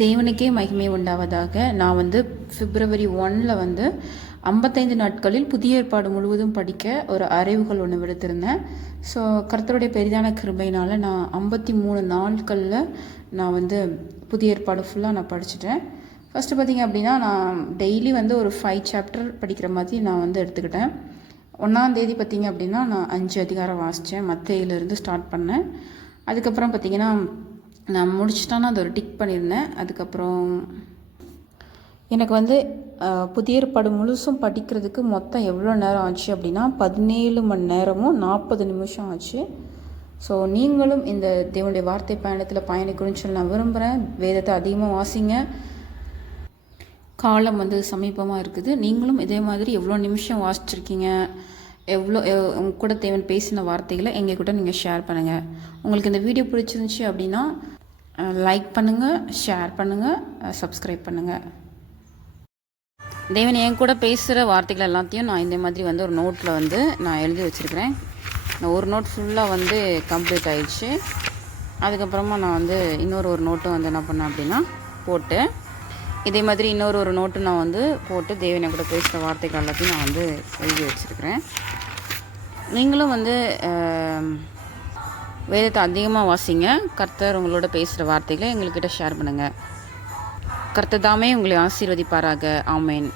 தேவனுக்கே மகிமை உண்டாவதாக. நான் வந்து February 1 55 நாட்களில் புதிய ஏற்பாடு முழுவதும் படிக்க ஒரு அறைவுகள் ஒன்று விடுத்திருந்தேன். ஸோ கர்த்தருடைய பெரிதான கிருபையினால் நான் 53 நாட்களில் நான் புதிய ஏற்பாடு ஃபுல்லாக நான் படிச்சுட்டேன். ஃபஸ்ட்டு பார்த்திங்க அப்படின்னா, நான் டெய்லி ஒரு 5 சாப்டர் படிக்கிற மாதிரி நான் எடுத்துக்கிட்டேன். 1ஆம் தேதி பார்த்திங்க அப்படின்னா, நான் 5 அதிகாரம் வாசித்தேன். மத்தேயிலிருந்து ஸ்டார்ட் பண்ணேன். அதுக்கப்புறம் பார்த்திங்கன்னா, நான் முடிச்சிட்டானா அதை ஒரு டிக் பண்ணியிருந்தேன். அதுக்கப்புறம் எனக்கு புதிய ஏற்பாடு முழுசும் படிக்கிறதுக்கு மொத்தம் எவ்வளோ நேரம் ஆச்சு அப்படின்னா 17 மணி நேரமும் 40 நிமிஷம் ஆச்சு. ஸோ நீங்களும் இந்த தேவனுடைய வார்த்தை பயணத்தில் பயணிக்கணும்னு சொல்லி நான் விரும்புகிறேன். வேதத்தை அதிகமாக வாசிங்க. காலம் சமீபமாக இருக்குது. நீங்களும் இதே மாதிரி எவ்வளோ நிமிஷம் வாசிச்சிருக்கீங்க, எவ்வளோ உங்க கூட தேவன் பேசின வார்த்தைகளை எங்கள் கூட நீங்கள் ஷேர் பண்ணுங்கள். உங்களுக்கு இந்த வீடியோ பிடிச்சிருந்துச்சி அப்படின்னா லைக் பண்ணுங்கள், ஷேர் பண்ணுங்கள், சப்ஸ்கிரைப் பண்ணுங்கள். தேவன் என் கூட பேசுகிற வார்த்தைகள் எல்லாத்தையும் நான் இந்த மாதிரி ஒரு நோட்டில் நான் எழுதி வச்சுருக்கிறேன். நான் ஒரு நோட் ஃபுல்லாக கம்ப்ளீட் ஆயிடுச்சு. அதுக்கப்புறமா நான் இன்னொரு நோட்டும் என்ன பண்ணேன் அப்படின்னா போட்டு, இதே மாதிரி இன்னொரு நோட்டு நான் போட்டு தேவன் என் கூட பேசுகிற வார்த்தைகள் எல்லாத்தையும் நான் எழுதி வச்சுருக்கிறேன். நீங்களும் வேதத்தை அதிகமாக வாசிங்க. கர்த்தர் உங்களோட பேசுகிற வார்த்தைகளை எங்கள்கிட்ட ஷேர் பண்ணுங்கள். கர்த்தர் தாமே உங்களை ஆசீர்வதிப்பாராக. ஆமேன்.